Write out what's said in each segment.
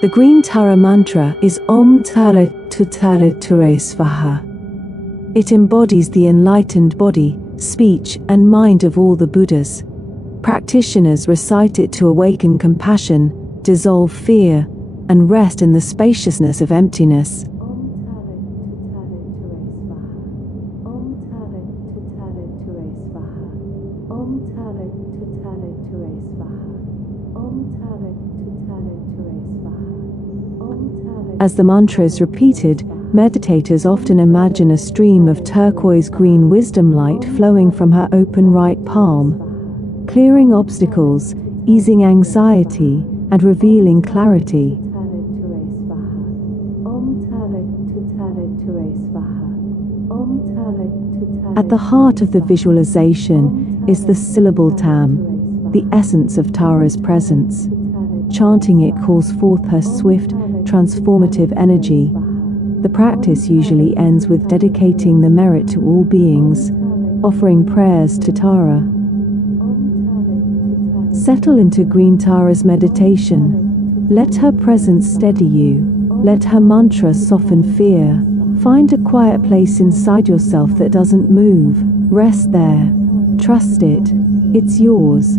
The green Tara mantra is Om Tara Tutara Ture Svaha. It embodies the enlightened body, speech, and mind of all the Buddhas. Practitioners recite it to awaken compassion, dissolve fear, and rest in the spaciousness of emptiness. As the mantra is repeated, meditators often imagine a stream of turquoise green wisdom light flowing from her open right palm, clearing obstacles, easing anxiety, and revealing clarity. At the heart of the visualization is the syllable Tam, the essence of Tara's presence. Chanting it calls forth her swift, transformative energy. The practice usually ends with dedicating the merit to all beings, offering prayers to Tara. Settle into Green Tara's meditation. Let her presence steady you. Let her mantra soften fear. Find a quiet place inside yourself that doesn't move. Rest there. Trust it. It's yours.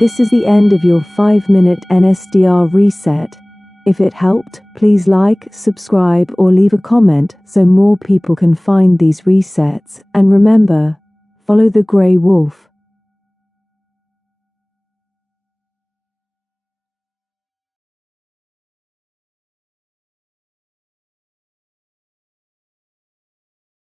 This is the end of your 5-minute NSDR reset. If it helped, please like, subscribe, or leave a comment so more people can find these resets. And remember, follow the grey wolf.